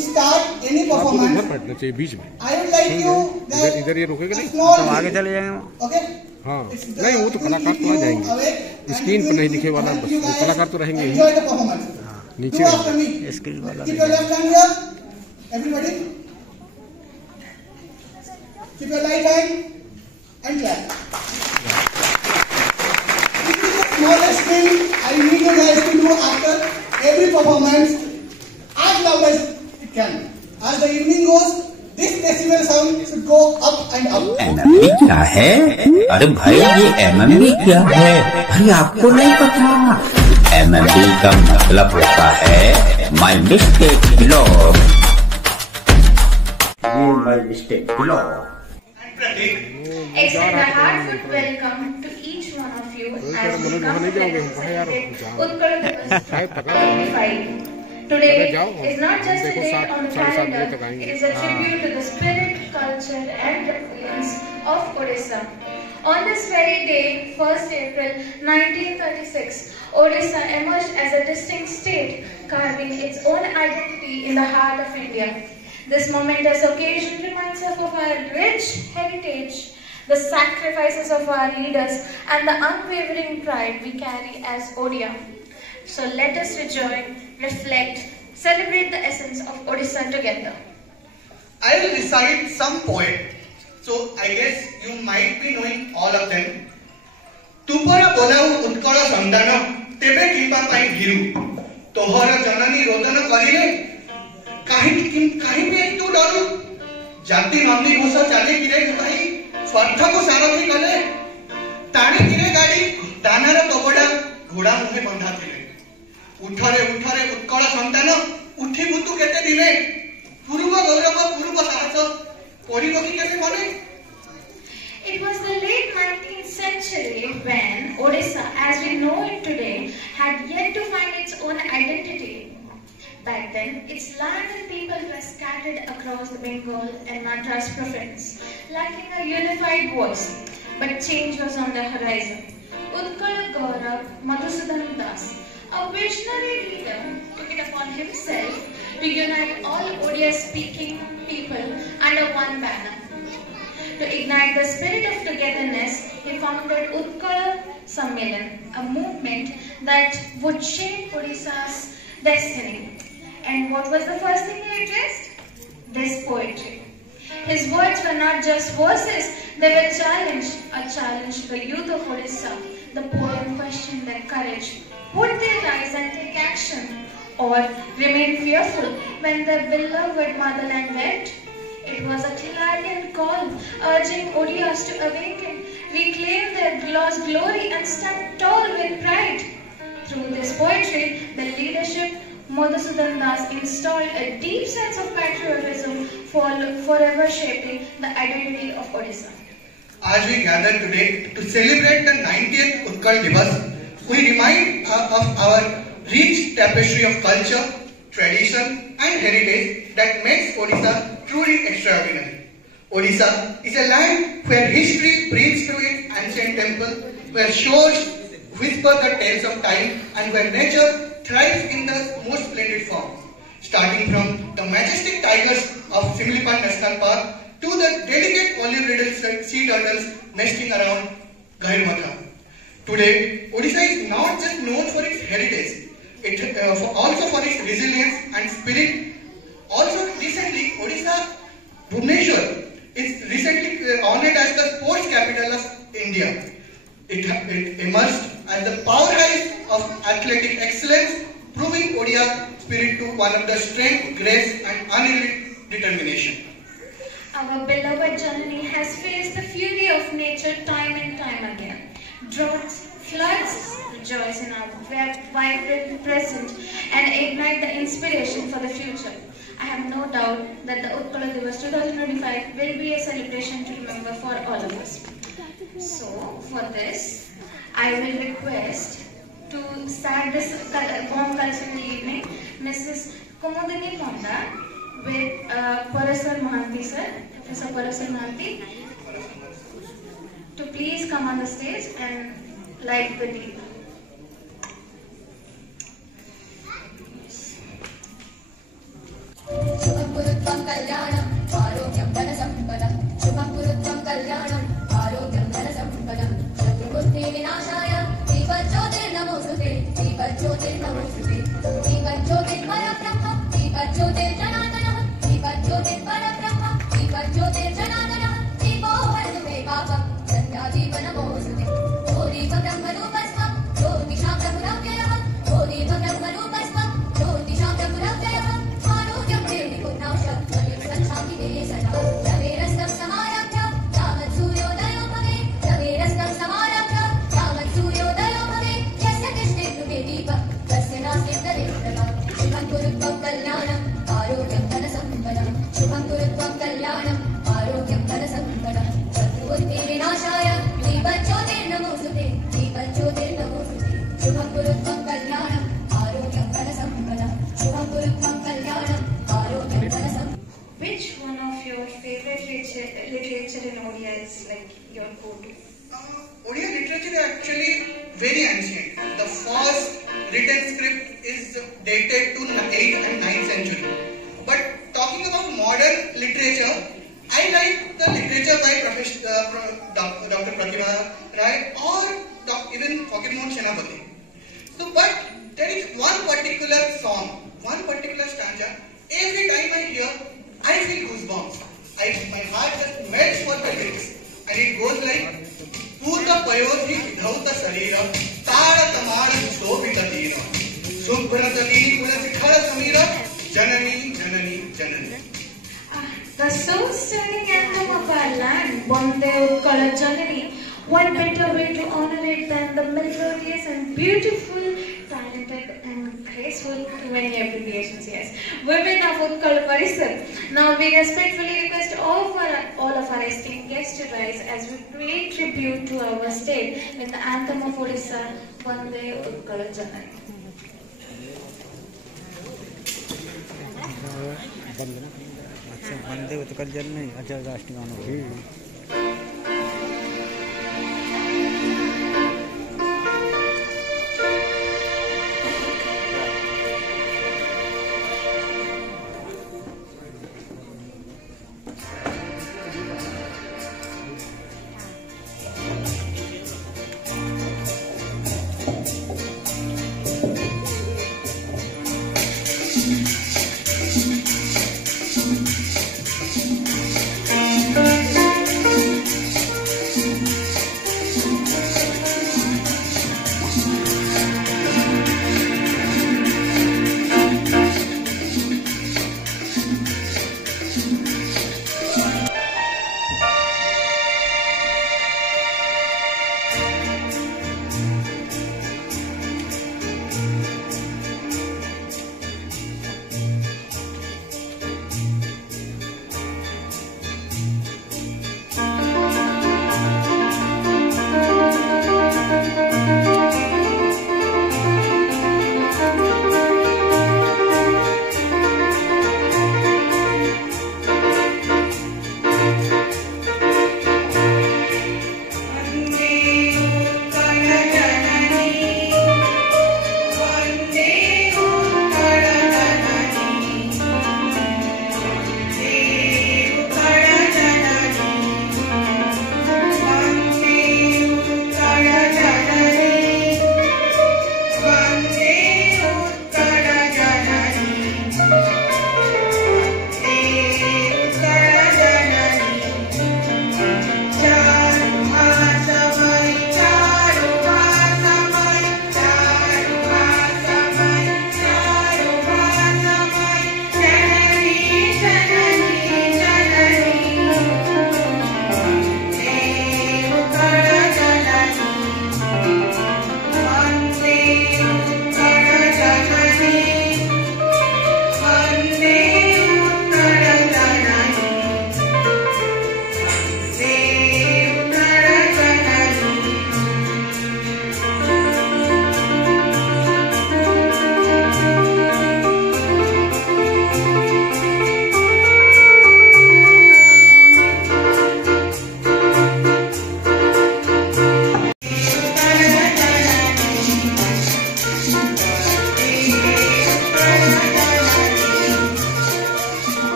start any performance, बीच में I would like you that इधर ये रुकेगा नहीं तो आगे चले जाएंगे। okay? हाँ नहीं वो तो कलाकार तो आ जाएंगे स्क्रीन पर नहीं दिखे वाला बस वो कलाकार तो रहेंगे ही Enjoy the performance. नीचे Do after me. स्क्रीन वाला Keep your left hand here. Everybody. Keep your right hand and clap. This is the smallest thing I need you guys to do after every performance as loud as it can. As the evening goes, this decibel sound should go up and up. MMB क्या है? अरे भाई ये MMB क्या है? अरे आपको नहीं पता? एमएमबी का मतलब होता है माय मिस्टेक ब्लॉग। ये my mistake blog. Extend a heartfelt welcome to each one of you as we come to celebrate Utkal Divas 2025. Today is not just a date on the calendar, it is a tribute to the spirit, culture and resilience of Odisha. On this very day, 1st April 1936, Odisha emerged as a distinct state, carving its own identity in the heart of India. This momentous occasion reminds us of our rich heritage, the sacrifices of our leaders, and the unwavering pride we carry as Odia. So let us rejoice, reflect, celebrate the essence of Odisha together. I will recite some poem. So I guess you might be knowing all of them. तुपरा बोलाऊ उत्कल संधान तेबे किंबा पाई भीरु तोहर जननी रोदन करिले काहे पे तू डरू जाति नंदी घोष चाली किरे भाई स्वार्थ को सारथी कले ताणी किरे गाड़ी दानार कबड़ा घोड़ा मुहे बंधा थिले उठरे उठरे उत्कल संतान उठी बुतु केते दिने पूर्व गौरव पूर्व साहस परिबो की केते करे। It was the late 19th century when Odisha, as we know it today, had yet to find its own identity. Back then, its land and people were scattered across the Bengal and Madras province, lacking a unified voice. But change was on the horizon. Utkal Gaurav Madhusudan Das, a visionary leader, took it upon himself to unite all Odia-speaking people under one banner. To ignite the spirit of togetherness, he founded Utkal Sammelan, a movement that would shape Odisha's destiny. And what was the first thing he addressed? This poetry. His words were not just verses, they were a challenge to the youth of Odisha. The poem questioned their courage. Would they rise and take action, or remain fearful when their beloved motherland wept? It was a clarion call, urging Odias to awaken, reclaim their lost glory and stand tall with pride. Through this poetry, the leadership Madhusudan Das installed a deep sense of patriotism, forever shaping the identity of Odisha. As we gather today to celebrate the 90th Utkal Divas, we remind of our rich tapestry of culture, tradition and heritage that makes Odisha truly extraordinary. Odisha is a land where history breathes through its ancient temples, where shores whisper the tales of time and where nature thrives in the most splendid form. Starting from the majestic tigers of Simlipan National Park to the delicate olive-riddled sea turtles nesting around Gahirmatha. Today, Odisha is not just known for its heritage, also for its resilience and spirit. Also recently, Odisha, Bhubaneswar is recently honored as the sports capital of India. It emerged as the powerhouse of athletic excellence, proving Odia spirit to one of the strength, grace and unyielding determination. Our beloved Janani has faced the fury of nature time and time again. Droughts, floods, rejoice in our vibrant present and ignite the inspiration for the future. I have no doubt that the Utkal Divas 2025 will be a celebration to remember for all of us. So, for this, I will request to start this poem collection evening, Mrs. Kumudini Ponda with Parasar Mohanty sir, Professor Parasar Mohanty, to please come on the stage and light the deep. Which one of your favorite literature in Odia is like your go-to? Odia literature is actually very ancient. The first written script is dated to 8th and 9th century. But talking about modern literature, I like the literature by Dr. Pratibha Rai or even Fakirmon Senapati. So, but there is one particular song, one particular stanza. Every time I hear, I feel goosebumps. My heart just melts for the lyrics, and it goes like, "Puta payosi vidhauta sarira, tara tamara shobhita tira, subhratati kulasikhara samira, janani janani janani." The soul-stirring anthem of our land, Bonde Utkala Janani. What better way to honor it than the melodious and beautiful, talented and graceful, many abbreviations, yes, women of Utkal Parisar. Now we respectfully request all of our esteemed guests to rise as we pay tribute to our state with the anthem of Odisha, Bonde Utkala Janani. वंदे उत्कल जननी अचल राष्ट्रीय गान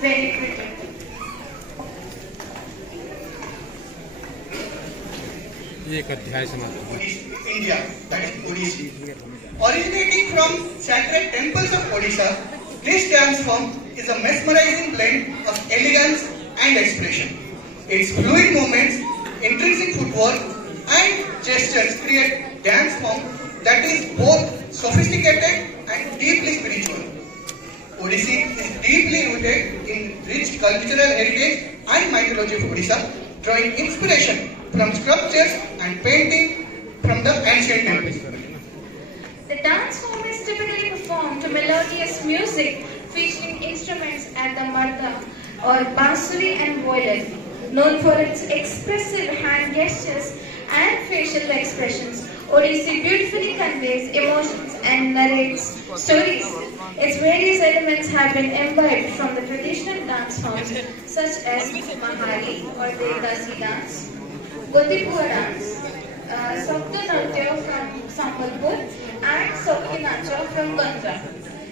very pretty. एक अध्याय समाप्त। India, that is Odissi. Originating from sacred temples of Odisha, this dance form is a mesmerizing blend of elegance and expression. Its fluid movements, intrinsic footwork, and gestures create dance form that is both sophisticated and deeply spiritual. Odissi is deeply rooted in rich cultural heritage and mythology of Odisha, drawing inspiration from sculptures and painting from the ancient temples. The dance form is typically performed to melodious music featuring instruments at the marda or bansuri and violin. Known for its expressive hand gestures and facial expressions, Odissi beautifully conveys emotions and narrates stories. Its various elements have been imbibed from the traditional dance forms such as Mahali or Devdasi dance, Gotipua dance, Sakta Natya from Sambalpur and Sakhi Nacha from Gandhra.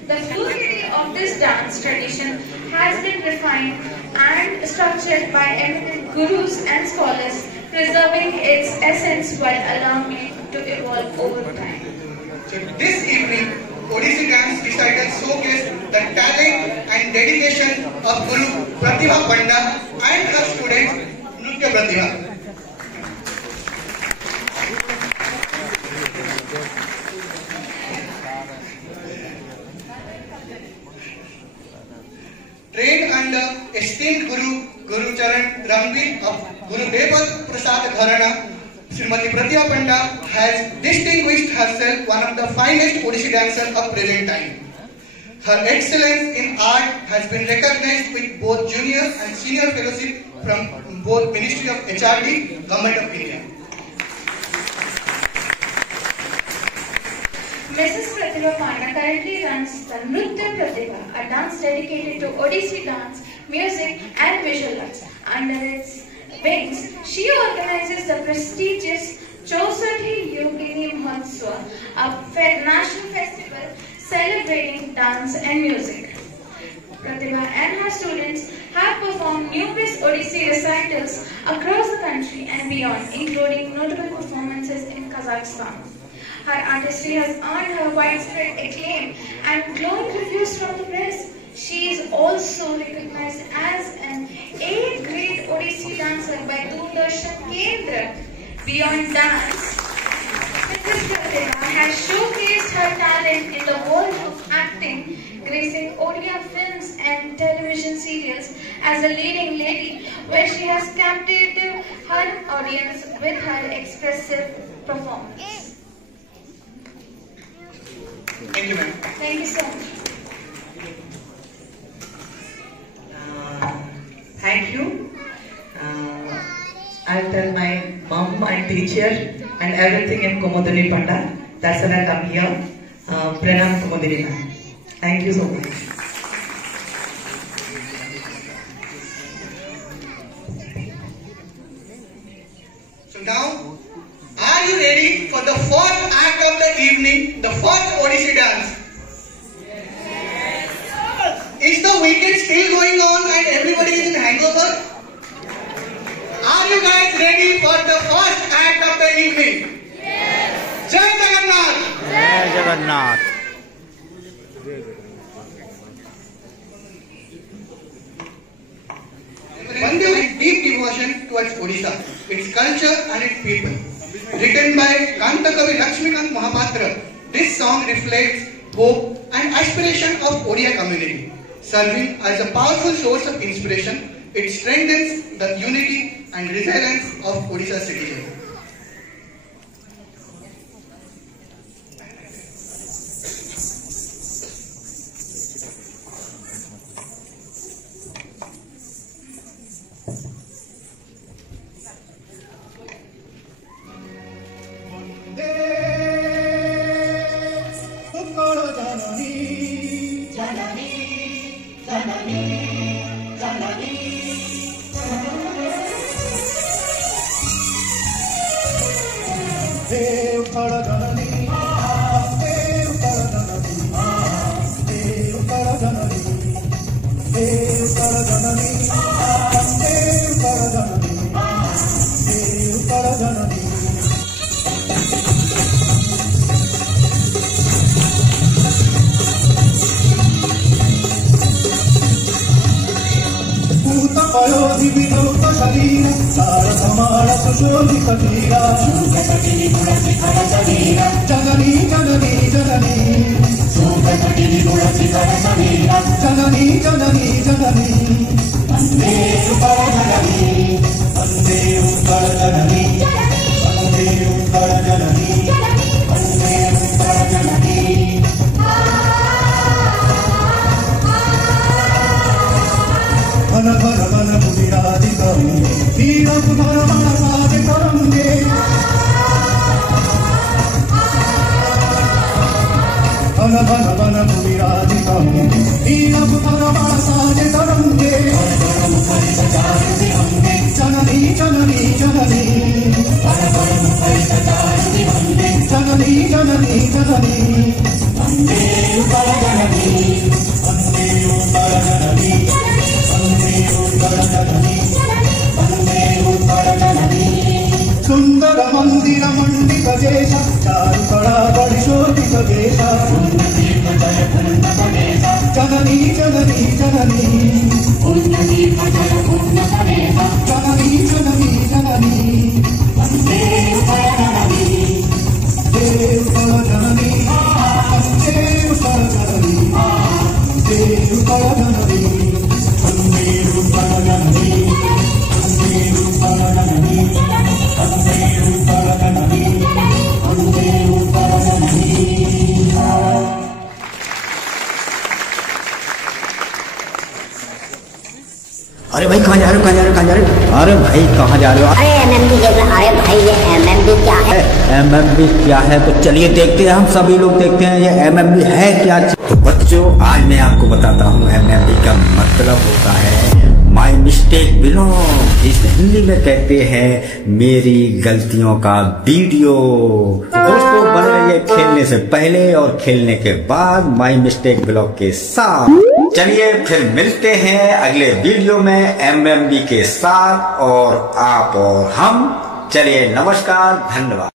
The fluidity of this dance tradition has been refined and structured by eminent gurus and scholars, preserving its essence while allowing it to evolve over time. So this evening, Odissi dance recitals showcase the talent and dedication of Guru Pratibha Panda and her students Nritya Pratibha. Trained under esteemed Guru Charan Ranveer of Guru Deva Prasad Gharana, Srimati Pratibha Panda has distinguished herself one of the finest Odissi dancers of present time. Her excellence in art has been recognized with both junior and senior fellowship from both Ministry of HRD, Government of India. Mrs. Pratibha Panda currently runs the Nritya Pratibha, a dance dedicated to Odissi dance, music and visual arts. Under its wings, she organizes the prestigious Chausathi Yogini Mahotsava, a national festival celebrating dance and music. Pratibha and her students have performed numerous Odissi recitals across the country and beyond, including notable performances in Kazakhstan. Her artistry has earned her widespread acclaim and glowing reviews from the press. She is also recognized as an A-grade Odissi dancer by Doordarshan Kendra. Beyond dance, Mrs. Pratibha has showcased her talent in the world of acting, gracing Odia films and television serials as a leading lady, where she has captivated her audience with her expressive performance. Thank you, ma'am. Thank you so much. Thank you. I'll tell my mom and teacher and everything in Kumudini Panda. That's when I come here. Pranam Kumudini ma'am. Thank you so much. So now, are you ready for the fourth act of the evening, the first Odissi dance? Yes. Is the weekend still going on and everybody is in hangover? Are you guys ready for the first act of the evening? Yes. Jai Jagannath! Jai Jagannath! Vande with deep devotion towards Odisha, its culture and its people. Written by Kanta Kavi Lakshmikant Mahapatra, this song reflects hope and aspiration of Odia community. Serving as a powerful source of inspiration, it strengthens the unity and resilience of Odisha citizens. Hey जननी जननी जननी जननी जननी जननी वंदे उत्तर जननी वंदे उत्तर जननी वंदे उत्तर जननी वंदे उत्तर जननी मन मन मन मुदिरादितं तीरं धर्मण साधिकरंगे मन मन मन मुदिरादितं तीरं धर्मण साधिकरंगे जननी जननी जननी जननी जननी जननी वंदे उत्तर जननी वंदे उत्तर जननी सुंदर मंदिर मंडित देश चारुकला परिशोभित देश जननी जननी जननी जननी जननी जननी वंदे उत्तर जननी उत्तर जननी वंदे उत्तर जननी वंदे उत्तर जननी वंदे उत्तर जननी वंदे उत्तर जननी वंदे उत्तर जननी वंदे उत्तर जननी। अरे भाई कहाँ जा रहे हो, कहाँ जा रहे हो, कहाँ जा रहे हो? अरे भाई कहाँ जा रहे हो? अरे एमएमबी देख रहा। अरे भाई ये एमएमबी क्या है? एमएमबी क्या है तो चलिए देखते हैं, हम सभी लोग देखते हैं ये एमएमबी है क्या। तो बच्चों आज मैं आपको बताता हूँ एमएमबी का मतलब होता है माई मिस्टेक बिलोंग। इस हिंदी में कहते हैं मेरी गलतियों का वीडियो। तो दोस्तों बने रहिए खेलने से पहले और खेलने के बाद माई मिस्टेक बिलोंग के साथ। चलिए फिर मिलते हैं अगले वीडियो में एमएमबी के साथ, और आप और हम। चलिए नमस्कार, धन्यवाद।